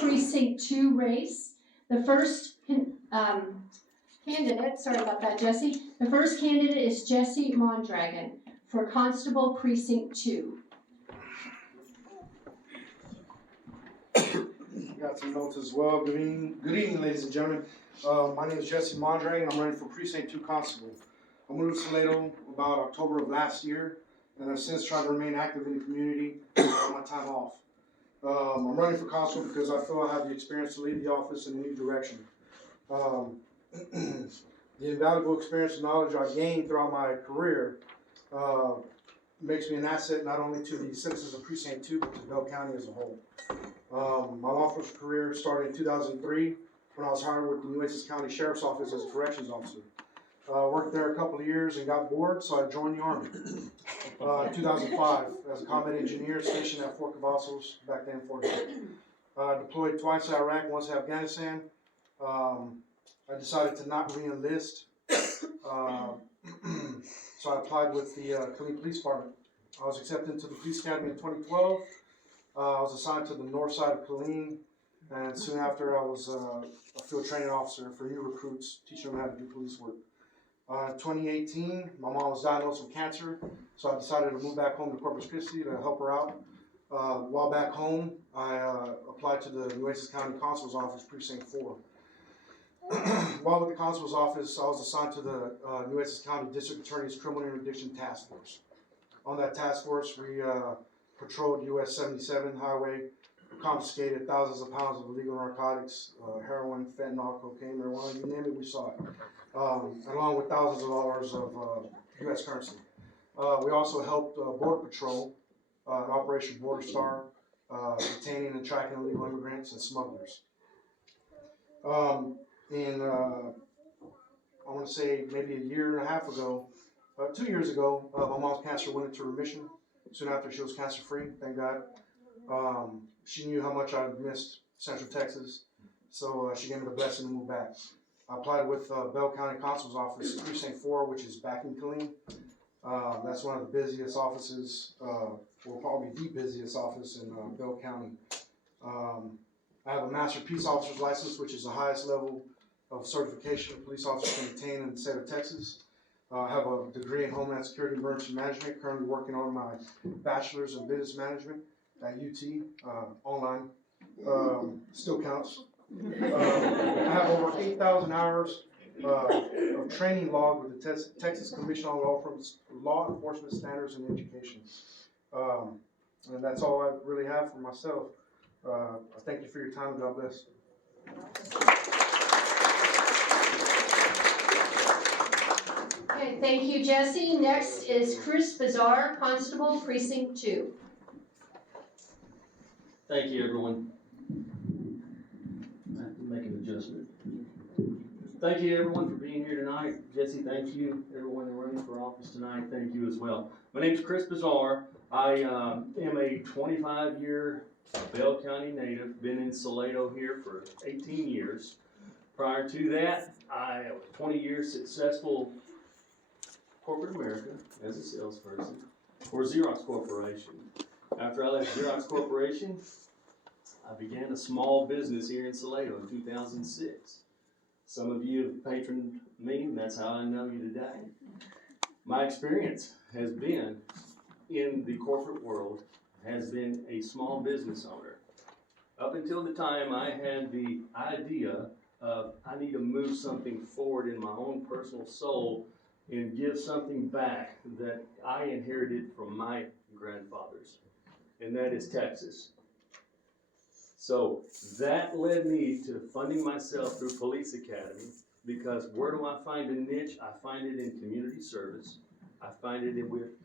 Precinct 2 race. The first candidate, sorry about that, Jesse. The first candidate is Jesse Mondragon for Constable Precinct 2. Got some notes as well. Good evening, ladies and gentlemen. My name is Jesse Mondragon. I'm running for Precinct 2 Constable. I moved to Salado about October of last year, and I've since tried to remain active in the community on my time off. I'm running for Constable because I feel I have the experience to lead the office in a new direction. The invaluable experience and knowledge I gained throughout my career makes me an asset not only to the citizens of Precinct 2, but to Bell County as a whole. My law enforcement career started in 2003 when I was hired with the Nueces County Sheriff's Office as a corrections officer. Worked there a couple of years and got bored, so I joined the Army. In 2005 as a combat engineer stationed at Fort Cavazos, back then Fort Hood. Deployed twice to Iraq, once to Afghanistan. I decided to not re-enlist, so I applied with the Killeen Police Department. I was accepted into the Police Academy in 2012. I was assigned to the north side of Killeen, and soon after I was a field training officer for new recruits, teaching them how to do police work. In 2018, my mom was diagnosed with cancer, so I decided to move back home to Corpus Christi to help her out. While back home, I applied to the Nueces County Constable's Office, Precinct 4. While with the Constable's Office, I was assigned to the Nueces County District Attorney's Criminal Interdiction Task Force. On that task force, we patrolled US 77 highway, confiscated thousands of pounds of illegal narcotics, heroin, fentanyl, cocaine, marijuana, you name it, we saw it, along with thousands of dollars of US currency. We also helped Border Patrol, Operation Border Star, detaining and tracking illegal immigrants and smugglers. I want to say maybe a year and a half ago, 2 years ago, my mom's cancer went into remission. Soon after, she was cancer-free, thank God. She knew how much I missed Central Texas, so she gave me the blessing to move back. I applied with Bell County Constable's Office, Precinct 4, which is back in Killeen. That's one of the busiest offices, or probably the busiest office in Bell County. I have a Master Peace Officer's license, which is the highest level of certification a police officer can obtain in the state of Texas. I have a degree in Homeland Security and Emergency Management, currently working on my Bachelor's in Business Management at UT, online. Still counts. I have over 8,000 hours of training logged with the Texas Commission on Law Enforcement Standards and Education. And that's all I really have for myself. I thank you for your time. God bless. Okay, thank you, Jesse. Next is Chris Bazar, Constable, Precinct 2. Thank you, everyone. I have to make an adjustment. Thank you, everyone, for being here tonight. Jesse, thank you. Everyone running for office tonight, thank you as well. My name is Chris Bazar. I am a 25-year Bell County native, been in Salado here for 18 years. Prior to that, I was 20 years successful corporate America as a salesperson for Xerox Corporation. After I left Xerox Corporation, I began a small business here in Salado in 2006. Some of you have patroned me, and that's how I know you today. My experience has been in the corporate world, has been a small business owner. Up until the time I had the idea of I need to move something forward in my own personal soul and give something back that I inherited from my grandfathers, and that is Texas. So that led me to funding myself through Police Academy, because where do I find a niche? I find it in community service. I find it with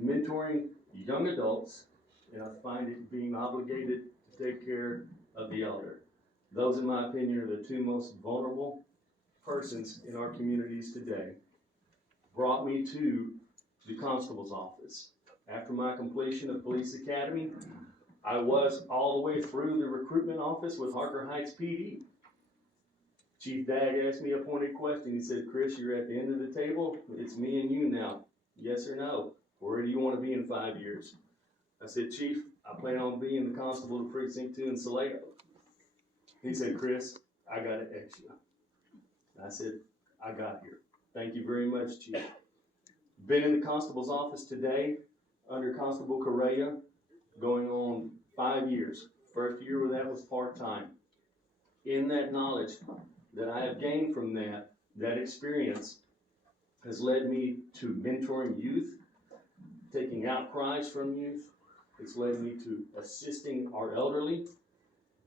mentoring young adults, and I find it being obligated to take care of the elder. Those, in my opinion, are the two most vulnerable persons in our communities today. Brought me to the constable's office. After my completion of Police Academy, I was all the way through the recruitment office with Harker Heights PD. Chief Dag asked me a pointed question. He said, Chris, you're at the end of the table. It's me and you now. Yes or no? Where do you want to be in 5 years? I said, Chief, I plan on being the constable of Precinct 2 in Salado. He said, Chris, I gotta X you. I said, I got here. Thank you very much, Chief. Been in the constable's office today under Constable Correa, going on 5 years. First year with that was part-time. In that knowledge that I have gained from that experience has led me to mentoring youth, taking outcries from youth. It's led me to assisting our elderly.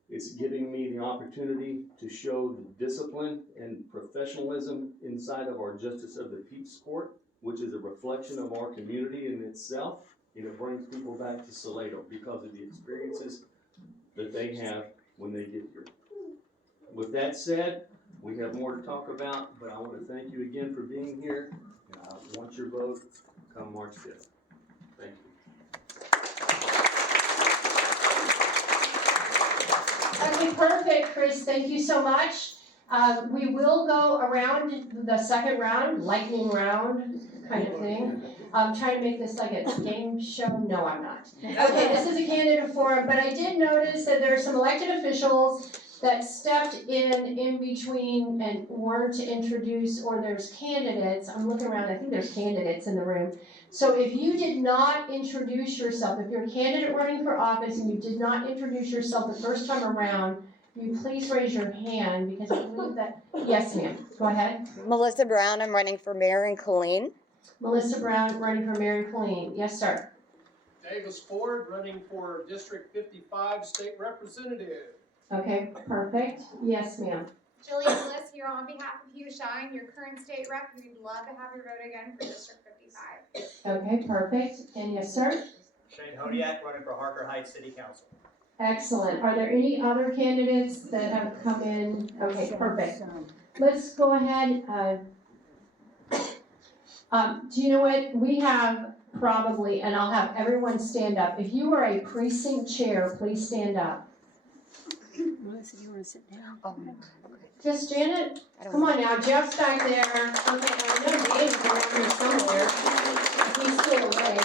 It's giving me the opportunity to show the discipline and professionalism inside of our Justice of the Peace Court, which is a reflection of our community in itself. And it brings people back to Salado because of the experiences that they have when they get here. With that said, we have more to talk about, but I want to thank you again for being here. And I want your vote come March 5th. Thank you. Okay, perfect, Chris, thank you so much. We will go around the second round, lightning round kind of thing. Trying to make this like a game show, no, I'm not. Okay, this is a candidate forum, but I did notice that there are some elected officials that stepped in between and weren't to introduce, or there's candidates, I'm looking around, I think there's candidates in the room. So if you did not introduce yourself, if you're a candidate running for office and you did not introduce yourself the first time around, you please raise your hand, because I believe that, yes ma'am, go ahead. Melissa Brown, I'm running for mayor in Colleen. Melissa Brown, running for mayor in Colleen, yes sir. Davis Ford, running for District 55 State Representative. Okay, perfect, yes ma'am. Jillian Bliss here on behalf of Hugh Shine, your current state rep. We'd love to have your vote again for District 55. Okay, perfect, and yes sir? Shane Hodiak, running for Harker Heights City Council. Excellent. Are there any other candidates that have come in? Okay, perfect. Let's go ahead. Do you know what? We have probably, and I'll have everyone stand up. If you are a precinct chair, please stand up. Melissa, you want to sit down? Just Janet? Come on now, Jeff's back there. Okay, I know Dave's around here somewhere. He's still away.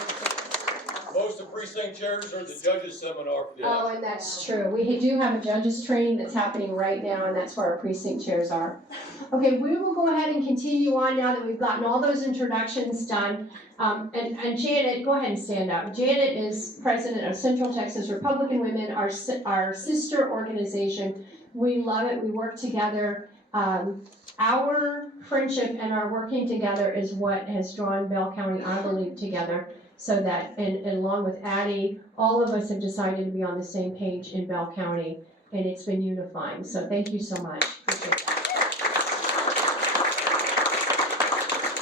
Most of precinct chairs are the judges seminar for the Oh, and that's true. We do have a judges training that's happening right now, and that's where our precinct chairs are. Okay, we will go ahead and continue on now that we've gotten all those introductions done. And Janet, go ahead and stand up. Janet is president of Central Texas Republican Women, our sister organization. We love it. We work together. Our friendship and our working together is what has drawn Bell County, I believe, together. So that, and along with Addie, all of us have decided to be on the same page in Bell County, and it's been unifying. So thank you so much. Appreciate that.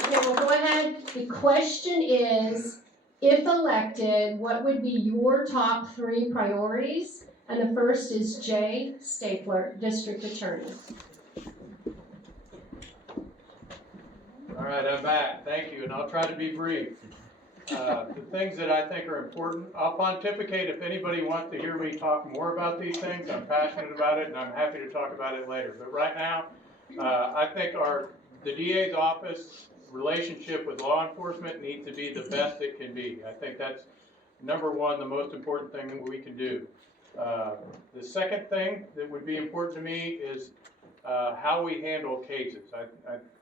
Okay, well, go ahead. The question is, if elected, what would be your top 3 priorities? And the first is Jay Stapler, District Attorney. All right, I'm back. Thank you, and I'll try to be brief. The things that I think are important, I'll pontificate if anybody wants to hear me talk more about these things. I'm passionate about it, and I'm happy to talk about it later. But right now, I think the DA's office relationship with law enforcement needs to be the best it can be. I think that's number one, the most important thing that we can do. The second thing that would be important to me is how we handle cases.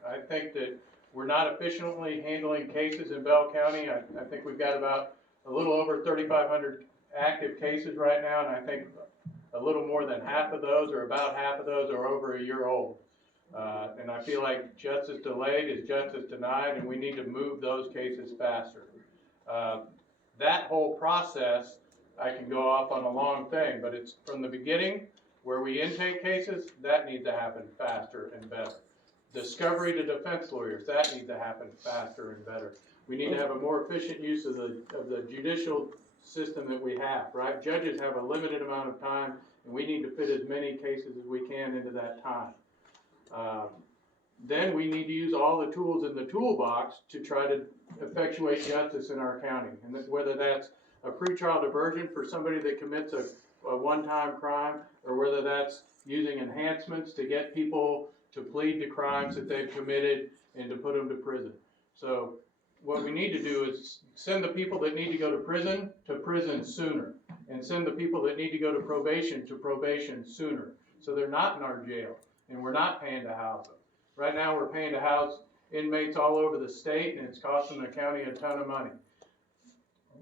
I think that we're not efficiently handling cases in Bell County. I think we've got about a little over 3,500 active cases right now, and I think a little more than half of those, or about half of those, are over a year old. And I feel like justice delayed is justice denied, and we need to move those cases faster. That whole process, I can go off on a long thing, but it's from the beginning where we intake cases, that needs to happen faster and better. Discovery to defense lawyers, that needs to happen faster and better. We need to have a more efficient use of the judicial system that we have, right? Judges have a limited amount of time, and we need to fit as many cases as we can into that time. Then we need to use all the tools in the toolbox to try to effectuate justice in our county. And whether that's a pretrial diversion for somebody that commits a one-time crime, or whether that's using enhancements to get people to plead to crimes that they've committed and to put them to prison. So what we need to do is send the people that need to go to prison sooner, and send the people that need to go to probation sooner. so they're not in our jail, and we're not paying to house them. Right now, we're paying to house inmates all over the state, and it's costing the county a ton of money.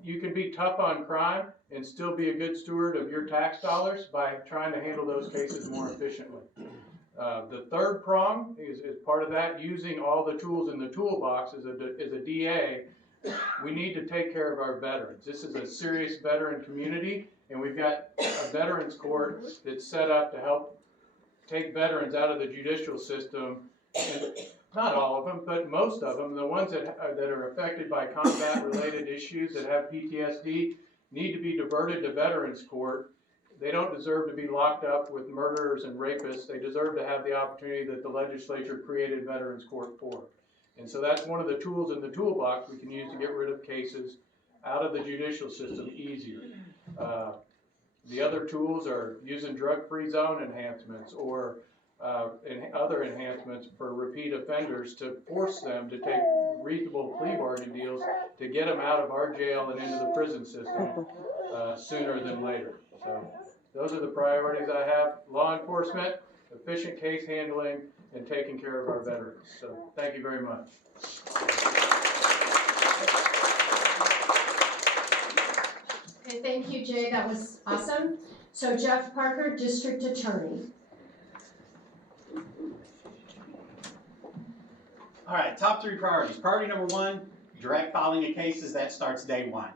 You can be tough on crime and still be a good steward of your tax dollars by trying to handle those cases more efficiently. The third prong is part of that, using all the tools in the toolbox as a DA. We need to take care of our veterans. This is a serious veteran community, and we've got a veterans court that's set up to help take veterans out of the judicial system. And not all of them, but most of them, the ones that are affected by combat-related issues that have PTSD, need to be diverted to veterans court. They don't deserve to be locked up with murderers and rapists. They deserve to have the opportunity that the legislature created veterans court for. And so that's one of the tools in the toolbox we can use to get rid of cases out of the judicial system easier. The other tools are using drug-free zone enhancements or other enhancements for repeat offenders to force them to take reasonable plea bargain deals to get them out of our jail and into the prison system sooner than later. So those are the priorities I have: law enforcement, efficient case handling, and taking care of our veterans. So thank you very much. Okay, thank you, Jay, that was awesome. So Jeff Parker, District Attorney. All right, top 3 priorities. Priority number 1, direct filing of cases. That starts day 1.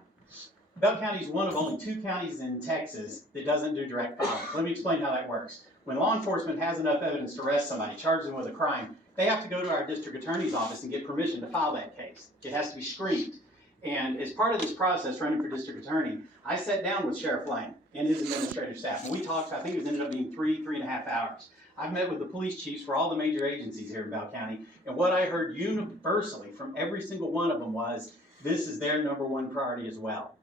Bell County is one of only 2 counties in Texas that doesn't do direct filing. Let me explain how that works. When law enforcement has enough evidence to arrest somebody, charge them with a crime, they have to go to our district attorney's office and get permission to file that case. It has to be screened. And as part of this process, running for district attorney, I sat down with Sheriff Lane and his administrative staff, and we talked. I think it ended up being 3.5 hours. I've met with the police chiefs for all the major agencies here in Bell County, and what I heard universally from every single one of them was, this is their number 1 priority as well.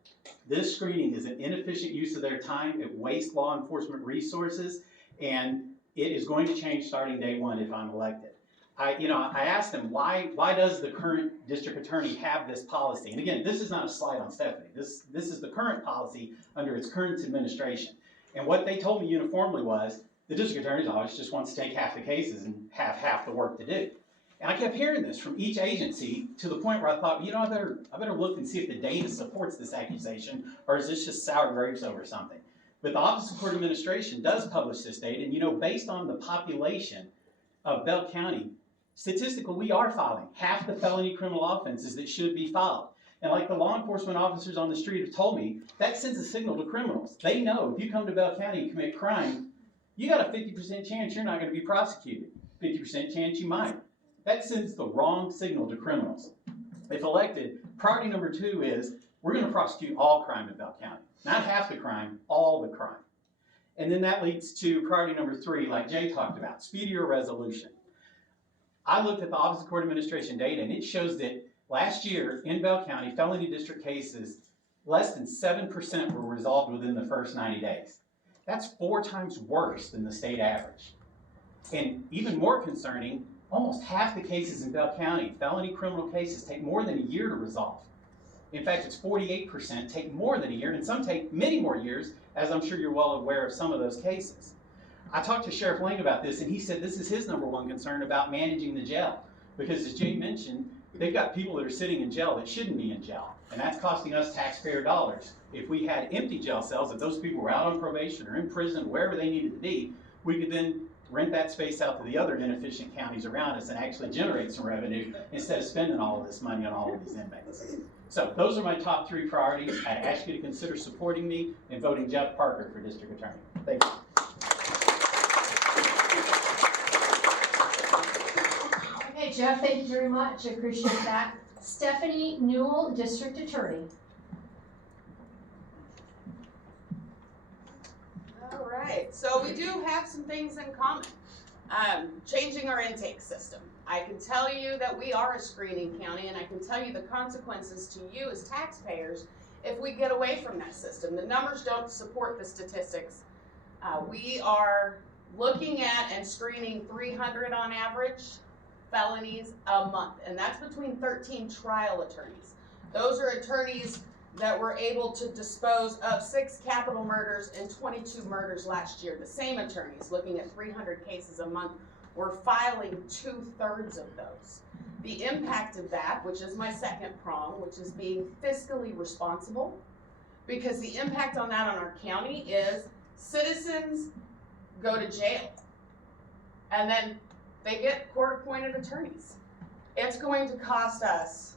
This screening is an inefficient use of their time. It wastes law enforcement resources, and it is going to change starting day 1 if I'm elected. I asked them, why does the current district attorney have this policy? And again, this is not a slight on Stephanie. This is the current policy under its current administration. And what they told me uniformly was, the district attorney's office just wants to take half the cases and have half the work to do. And I kept hearing this from each agency to the point where I thought, I better look and see if the data supports this accusation, or is this just sour grapes over something? But the Office of Court Administration does publish this data, and based on the population of Bell County, statistically, we are filing half the felony criminal offenses that should be filed. And like the law enforcement officers on the street have told me, that sends a signal to criminals. They know if you come to Bell County and commit crime, you got a 50% chance you're not going to be prosecuted. 50% chance you might. That sends the wrong signal to criminals. If elected, priority number 2 is, we're going to prosecute all crime in Bell County. Not half the crime, all the crime. And then that leads to priority number 3, like Jay talked about, speedier resolution. I looked at the Office of Court Administration data, and it shows that last year in Bell County, felony district cases, less than 7% were resolved within the first 90 days. That's 4 times worse than the state average. And even more concerning, almost half the cases in Bell County, felony criminal cases, take more than a year to resolve. In fact, it's 48% take more than a year, and some take many more years, as I'm sure you're well aware of some of those cases. I talked to Sheriff Lane about this, and he said this is his number 1 concern about managing the jail. Because as Jay mentioned, they've got people that are sitting in jail that shouldn't be in jail. And that's costing us taxpayer dollars. If we had empty jail cells, if those people were out on probation or in prison, wherever they needed to be, we could then rent that space out to the other inefficient counties around us and actually generate some revenue instead of spending all of this money on all of these inmates. So those are my top 3 priorities. I ask you to consider supporting me and voting Jeff Parker for District Attorney. Thank you. Okay, Jeff, thank you very much. I appreciate that. Stephanie Newell, District Attorney. All right, so we do have some things in common. Changing our intake system. I can tell you that we are a screening county, and I can tell you the consequences to you as taxpayers if we get away from that system. The numbers don't support the statistics. We are looking at and screening 300 on average felonies a month, and that's between 13 trial attorneys. Those are attorneys that were able to dispose of 6 capital murders and 22 murders last year. The same attorneys, looking at 300 cases a month, were filing 2/3 of those. The impact of that, which is my second prong, which is being fiscally responsible, because the impact on that on our county is citizens go to jail and then they get court-appointed attorneys. It's going to cost us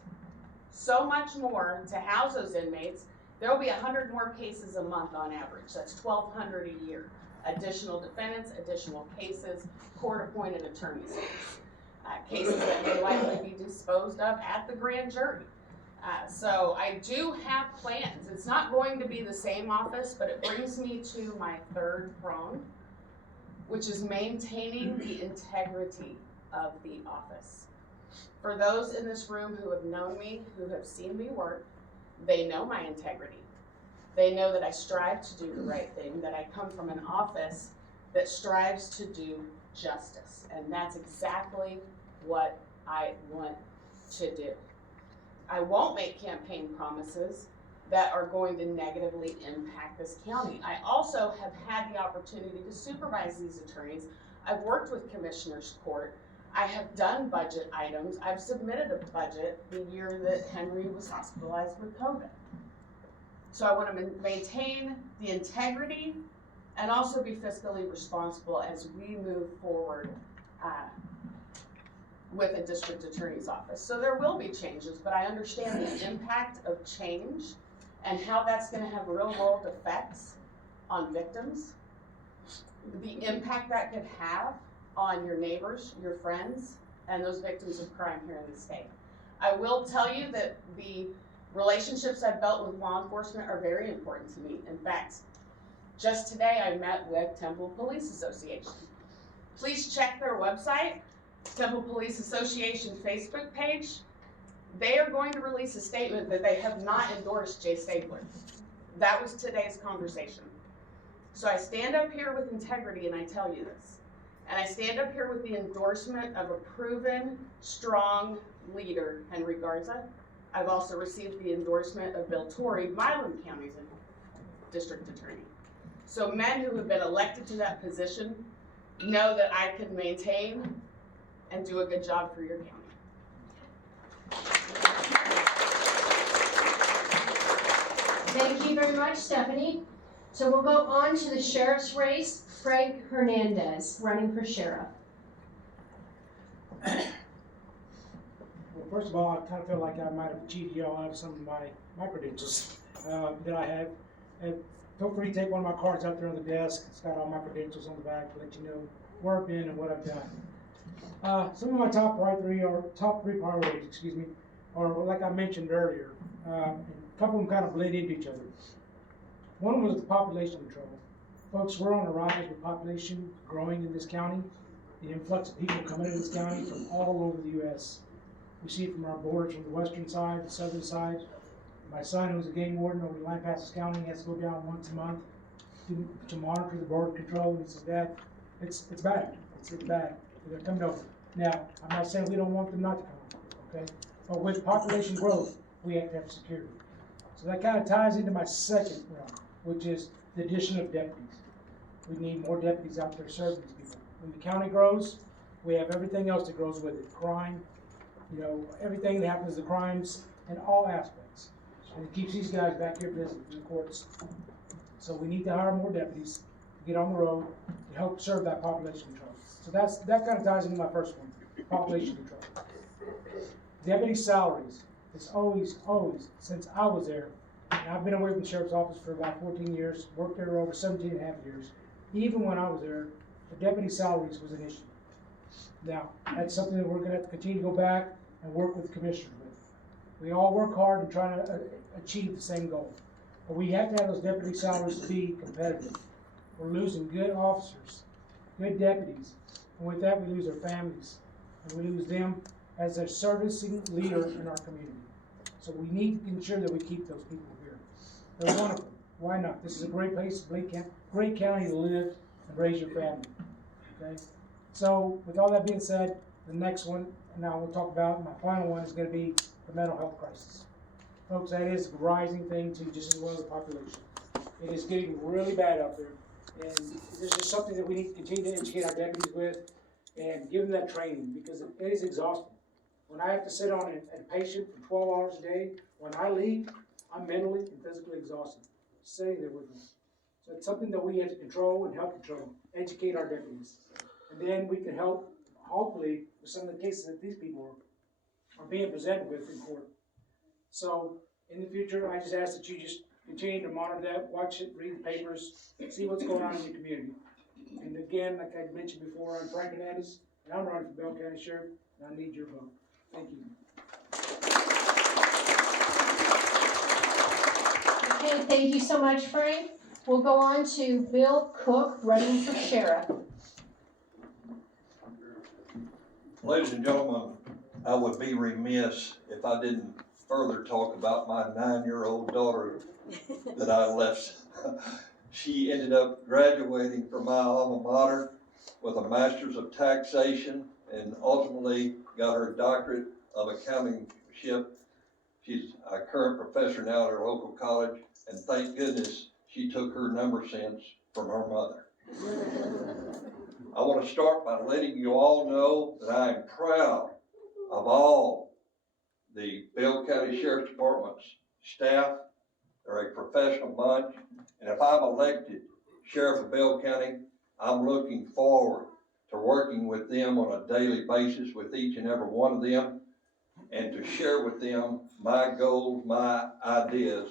so much more to house those inmates. There will be 100 more cases a month on average. That's 1,200 a year. Additional defendants, additional cases, court-appointed attorneys. Cases that may likely be disposed of at the grand jury. So I do have plans. It's not going to be the same office, but it brings me to my third prong, which is maintaining the integrity of the office. For those in this room who have known me, who have seen me work, they know my integrity. They know that I strive to do the right thing, that I come from an office that strives to do justice. And that's exactly what I want to do. I won't make campaign promises that are going to negatively impact this county. I also have had the opportunity to supervise these attorneys. I've worked with Commissioner's Court. I have done budget items. I've submitted a budget the year that Henry was hospitalized with COVID. So I want to maintain the integrity and also be fiscally responsible as we move forward with a district attorney's office. So there will be changes, but I understand the impact of change and how that's going to have real world effects on victims, the impact that could have on your neighbors, your friends, and those victims of crime here in the state. I will tell you that the relationships I've built with law enforcement are very important to me. In fact, just today I met with Temple Police Association. Please check their website, Temple Police Association Facebook page. They are going to release a statement that they have not endorsed Jay Stabler. That was today's conversation. So I stand up here with integrity and I tell you this. And I stand up here with the endorsement of a proven, strong leader, Henry Garza. I've also received the endorsement of Bill Torrey, Milam County's district attorney. So men who have been elected to that position know that I can maintain and do a good job for your county. Thank you very much, Stephanie. So we'll go on to the sheriff's race. Frank Hernandez, running for sheriff. Well, first of all, I kind of feel like I might have cheated y'all out of some of my credentials that I have. And feel free to take one of my cards out there on the desk. It's got all my credentials on the back to let you know where I've been and what I've done. Some of my top three priorities, are like I mentioned earlier. A couple of them kind of blend into each other. One was the population control. Folks, we're on a rise with population growing in this county. The influx of people coming into this county from all over the U.S. We see it from our borders from the western side, the southern side. My son, who's a game warden over in Lancaster County, has to go down once a month to monitor the border control. And he says, Dad, it's bad. It's bad. They're coming over. Now, I'm not saying we don't want them not to come over, okay? But with population growth, we have to have security. So that kind of ties into my second round, which is the addition of deputies. We need more deputies out there serving these people. When the county grows, we have everything else that grows with it. Crime, everything that happens to crimes in all aspects. And it keeps these guys back here busy in the courts. So we need to hire more deputies to get on the road to help serve that population control. So that kind of ties into my first one, population control. Deputy salaries. It's always, since I was there, and I've been away from the sheriff's office for about 14 years, worked there over 17 and a half years. Even when I was there, the deputy salaries was an issue. Now, that's something that we're going to have to continue to go back and work with the commissioner with. We all work hard in trying to achieve the same goal. But we have to have those deputy salaries to be competitive. We're losing good officers, good deputies, and with that we lose our families, and we lose them as a servicing leader in our community. So we need to ensure that we keep those people here. They're wonderful. Why not? This is a great place, great county to live and raise your family. Okay? So with all that being said, the next one, and now we'll talk about, my final one is going to be the mental health crisis. Folks, that is a rising thing too, just as well as the population. It is getting really bad out there, and this is something that we need to continue to educate our deputies with and give them that training, because it is exhausting. When I have to sit on a patient for 12 hours a day, when I leave, I'm mentally and physically exhausted, sitting there with them. So it's something that we have to control and help control, educate our deputies. And then we can help, hopefully, with some of the cases that these people are being presented with in court. So, in the future, I just ask that you just continue to monitor that, watch it, read the papers, see what's going on in your community. And again, like I mentioned before, I'm Frank Hernandez, and I'm running for Bell County Sheriff, and I need your vote. Thank you. Okay, thank you so much, Frank. We'll go on to Bill Cook, running for sheriff. Ladies and gentlemen, I would be remiss if I didn't further talk about my 9-year-old daughter that I left. She ended up graduating from my alma mater with a master's of taxation and ultimately got her doctorate of accountingship. She's a current professor now at her local college, and thank goodness she took her number sense from her mother. I want to start by letting you all know that I am proud of all the Bell County Sheriff's Department's staff. They're a professional bunch, and if I'm elected Sheriff of Bell County, I'm looking forward to working with them on a daily basis with each and every one of them, and to share with them my goals, my ideas,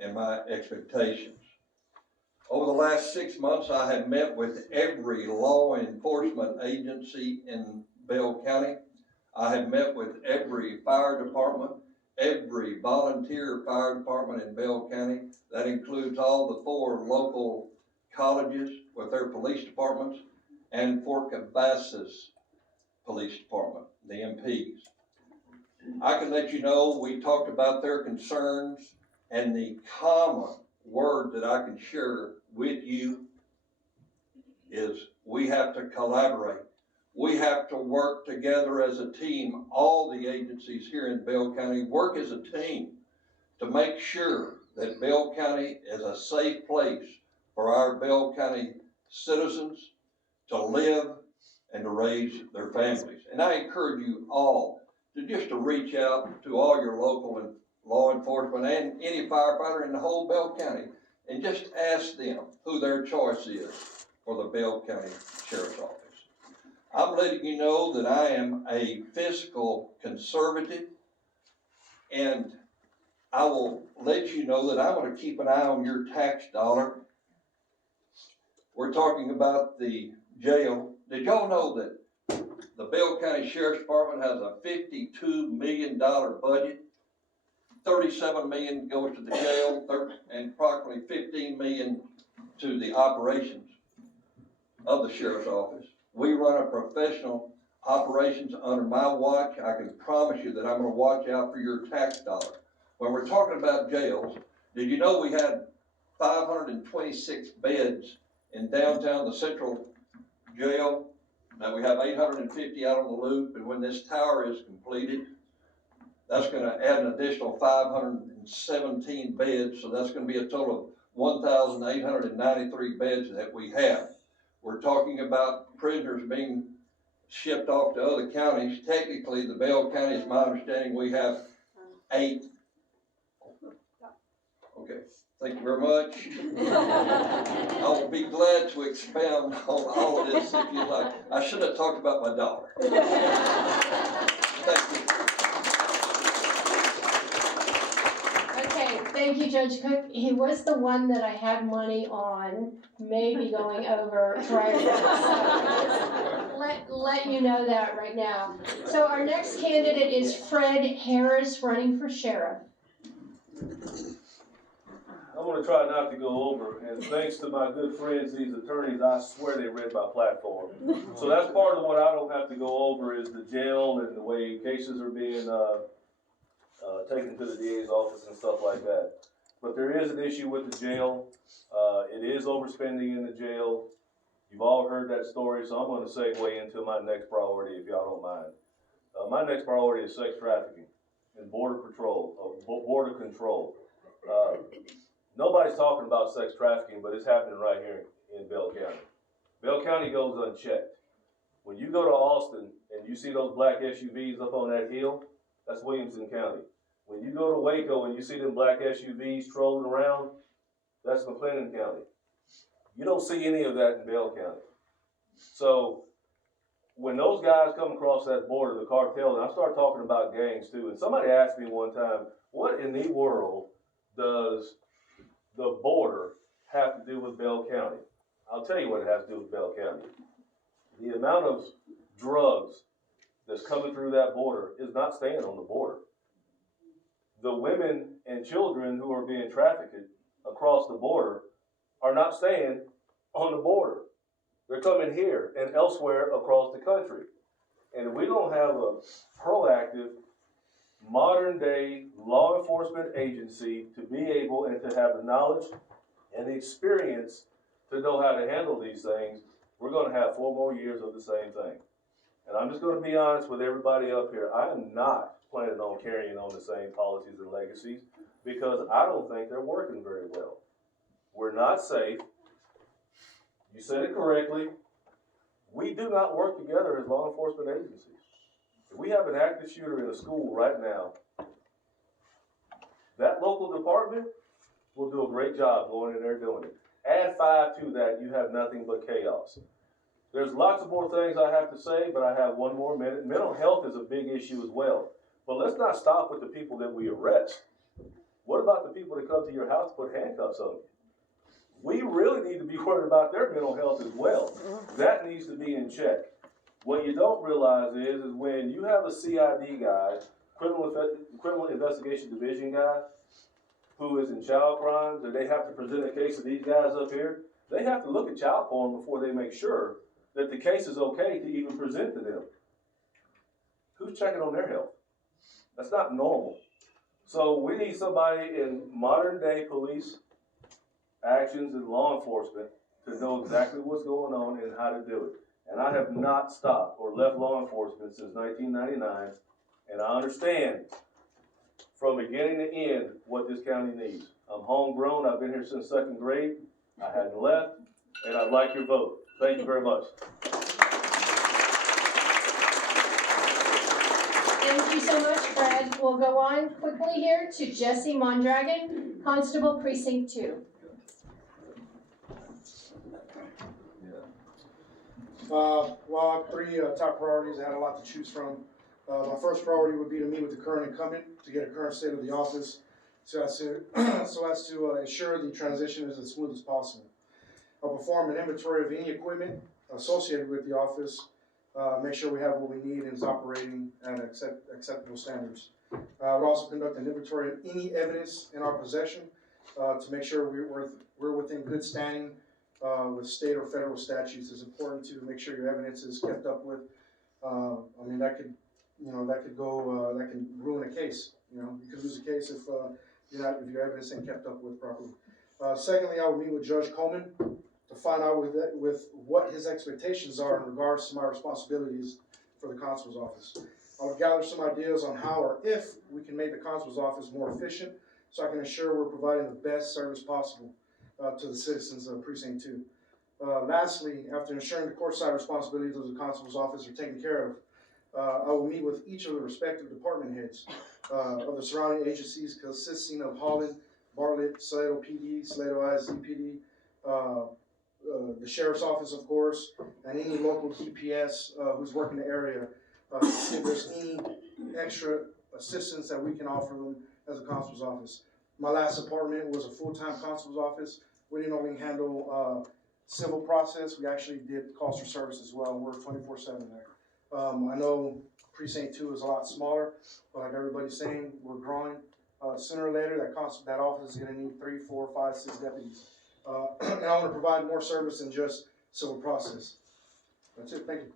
and my expectations. Over the last 6 months, I have met with every law enforcement agency in Bell County. I have met with every fire department, every volunteer fire department in Bell County. That includes all the 4 local colleges with their police departments, and Fort Cavazos Police Department, the MPs. I can let you know we talked about their concerns, and the common word that I can share with you is we have to collaborate. We have to work together as a team. All the agencies here in Bell County work as a team to make sure that Bell County is a safe place for our Bell County citizens to live and to raise their families. And I encourage you all to reach out to all your local and law enforcement and any firefighter in the whole Bell County and just ask them who their choice is for the Bell County Sheriff's Office. I'm letting you know that I am a fiscal conservative, and I will let you know that I'm going to keep an eye on your tax dollar. We're talking about the jail. Did y'all know that the Bell County Sheriff's Department has a $52 million budget? $37 million goes to the jail, and approximately $15 million to the operations of the Sheriff's Office. We run a professional operations under my watch. I can promise you that I'm going to watch out for your tax dollar. When we're talking about jails, did you know we had 526 beds in downtown, the central jail? Now we have 850 out on the loop, and when this tower is completed, that's going to add an additional 517 beds, so that's going to be a total of 1,893 beds that we have. We're talking about prisoners being shipped off to other counties. Technically, the Bell County, is my understanding, we have 8. Okay, thank you very much. I will be glad to expound on all of this if you like. I should have talked about my daughter. Thank you. Okay, thank you, Judge Cook. He was the one that I had money on, maybe going over right now. So let you know that right now. So our next candidate is Fred Harris, running for sheriff. I'm going to try not to go over, and thanks to my good friends, these attorneys, I swear they read my platform. So that's part of what I don't have to go over is the jail and the way cases are being taken to the DA's office and stuff like that. But there is an issue with the jail. It is overspending in the jail. You've all heard that story, so I'm going to segue into my next priority if y'all don't mind. My next priority is sex trafficking. and border patrol, border control. Nobody's talking about sex trafficking, but it's happening right here in Bell County. Bell County goes unchecked. When you go to Austin and you see those black SUVs up on that hill, that's Williamson County. When you go to Waco and you see them black SUVs trolling around, that's McLennan County. You don't see any of that in Bell County. So when those guys come across that border, the cartel, and I start talking about gangs too, and somebody asked me one time, what in the world does the border have to do with Bell County? I'll tell you what it has to do with Bell County. The amount of drugs that's coming through that border is not staying on the border. The women and children who are being trafficked across the border are not staying on the border. They're coming here and elsewhere across the country. And if we don't have a proactive, modern day law enforcement agency to be able and to have the knowledge and the experience to know how to handle these things, we're going to have 4 more years of the same thing. And I'm just going to be honest with everybody up here. I am not planning on carrying on the same policies and legacies because I don't think they're working very well. We're not safe. You said it correctly. We do not work together as law enforcement agencies. If we have an active shooter in a school right now, that local department will do a great job going in there doing it. Add 5 to that, you have nothing but chaos. There's lots of more things I have to say, but I have 1 more minute. Mental health is a big issue as well. But let's not stop with the people that we arrest. What about the people that come to your house to put handcuffs on you? We really need to be worried about their mental health as well. That needs to be in check. What you don't realize is when you have a CID guy, criminal investigation division guy, who is in child crimes, and they have to present a case of these guys up here, they have to look at child porn before they make sure that the case is okay to even present to them. Who's checking on their health? That's not normal. So we need somebody in modern day police actions and law enforcement to know exactly what's going on and how to do it. And I have not stopped or left law enforcement since 1999, and I understand from beginning to end what this county needs. I'm homegrown, I've been here since 2nd grade, I hadn't left, and I'd like your vote. Thank you very much. Thank you so much, Fred. We'll go on quickly here to Jesse Mondragon, Constable Precinct 2. Well, I have 3 top priorities. I had a lot to choose from. My first priority would be to meet with the current incumbent to get a current state of the office so as to ensure the transition is as smooth as possible. I'll perform an inventory of any equipment associated with the office, make sure we have what we need and is operating at acceptable standards. I would also conduct an inventory of any evidence in our possession to make sure we're within good standing with state or federal statutes. It's important to make sure your evidence is kept up with. I mean, that could ruin a case. You could lose a case if your evidence ain't kept up with properly. Secondly, I will meet with Judge Coleman to find out with what his expectations are in regards to my responsibilities for the constable's office. I will gather some ideas on how or if we can make the constable's office more efficient so I can ensure we're providing the best service possible to the citizens of Precinct 2. Lastly, after ensuring the courtside responsibilities of the constable's office are taken care of, I will meet with each of the respective department heads of the surrounding agencies consisting of Holland, Bartlett, Salado PD, Salado ISD PD, the Sheriff's Office, of course, and any local DPS who's working the area to see if there's any extra assistance that we can offer them as a constable's office. My last department was a full-time constable's office. We didn't only handle civil process, we actually did calls for service as well, and we're 24/7 there. I know Precinct 2 is a lot smaller, but like everybody's saying, we're growing. Sooner or later, that office is going to need 3, 4, 5, 6 deputies. And I want to provide more service than just civil process. That's it. Thank you.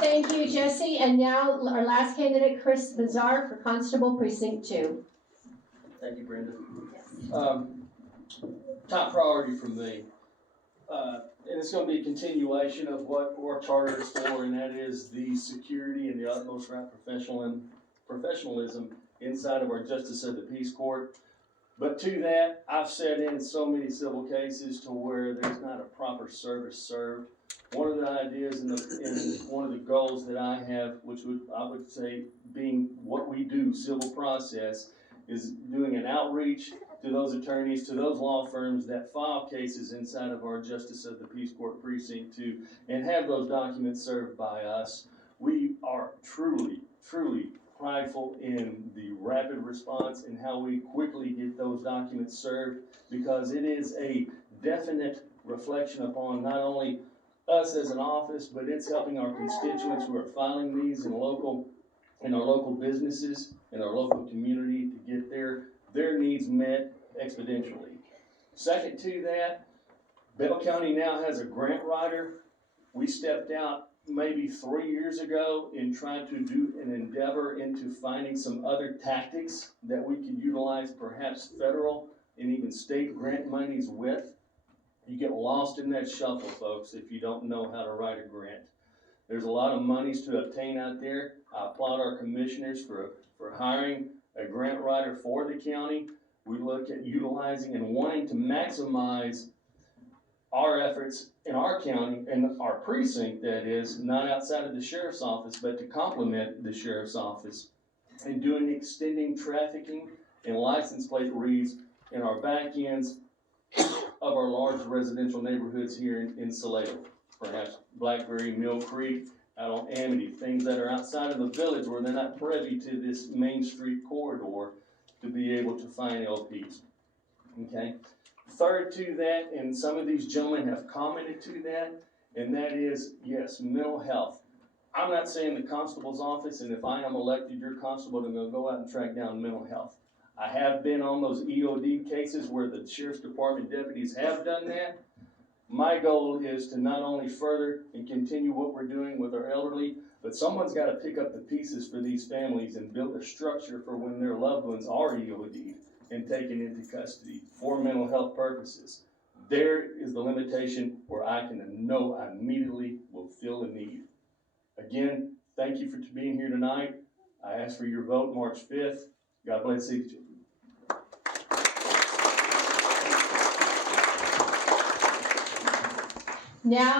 Thank you, Jesse. And now our last candidate, Chris Bazar for Constable Precinct 2. Thank you, Brenda. Top priority for me and it's gonna be a continuation of what our charter is for, and that is the security and the utmost right professionalism inside of our Justice of the Peace Court. But to that, I've sat in so many civil cases to where there's not a proper service served. One of the ideas and one of the goals that I have, I would say being what we do, civil process, is doing an outreach to those attorneys, to those law firms that file cases inside of our Justice of the Peace Court Precinct 2 and have those documents served by us. We are truly, truly prideful in the rapid response and how we quickly get those documents served, because it is a definite reflection upon not only us as an office, but it's helping our constituents who are filing these in our local businesses, in our local community to get their needs met exponentially. Second to that, Bell County now has a grant writer. We stepped out maybe 3 years ago in trying to do an endeavor into finding some other tactics that we could utilize, perhaps federal and even state grant monies with. You get lost in that shuffle, folks, if you don't know how to write a grant. There's a lot of monies to obtain out there. I applaud our commissioners for hiring a grant writer for the county. We look at utilizing and wanting to maximize our efforts in our county and our precinct, that is, not outside of the sheriff's office, but to complement the sheriff's office and extending trafficking and license plate reads in our back ends of our large residential neighborhoods here in Salado. Perhaps Blackberry, Mill Creek, out on Amity, things that are outside of the village where they're not privy to this Main Street corridor to be able to find LPs, okay? Third to that, and some of these gentlemen have commented to that, and that is, yes, mental health. I'm not saying the constable's office, and if I am elected your constable, I'm gonna go out and track down mental health. I have been on those EOD cases where the sheriff's department deputies have done that. My goal is to not only further and continue what we're doing with our elderly, but someone's got to pick up the pieces for these families and build a structure for when their loved ones are EOD'd and taken into custody for mental health purposes. There is the limitation where I can know I immediately will feel the need. Again, thank you for being here tonight. I ask for your vote March 5th. God bless each of you. Now